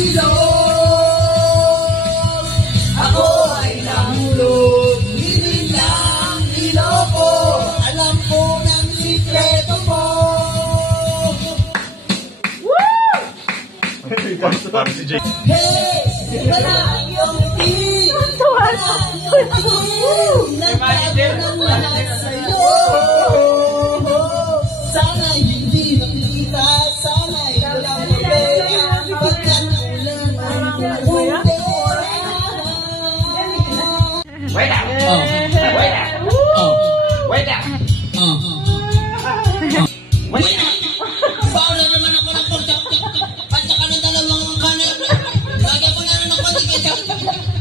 silog. Ako ay nahulog, hindi lang niloko. Alam ko ng sikreto mo. Parang si Jake. Hey! Wala yung team! Wala yung team! Nagtago ng lahat sa'yo. Sana'y hindi nakikita, sana'y walang pera. Pagkat ulan ang bumunti. Wait up! Wait up! Wait up! Wait up! Paano naman ako ng portak? At saka ng dalawang kanan. Lagyan ko na rin ng patigil.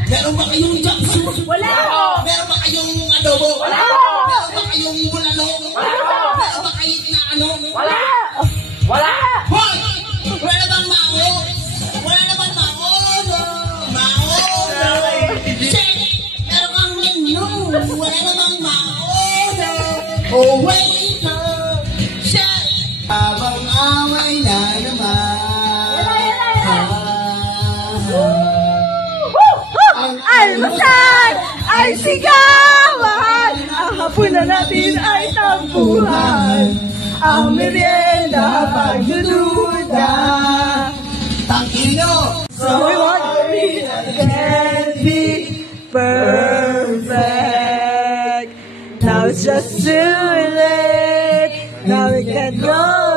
Meron ba kayong jumpsuit? Wala! Meron ba kayong adobo? Wala! Meron ba kayong bulalo? Wala! Meron ba kayong inaano? Wala! Wala! Hoy! Wala na bang mao? Wala na bang mao? Mao? Shit! Meron kang menu. Wala na bang mao? Oh, wait! Shit! Habang away na naman. Ang almasal ay sigawan. Ang hapunan natin ay tampuhan. Ang merienda pagdududa. Tangkino! So we want to be can be perfect. Now it's just too late. Now we can't go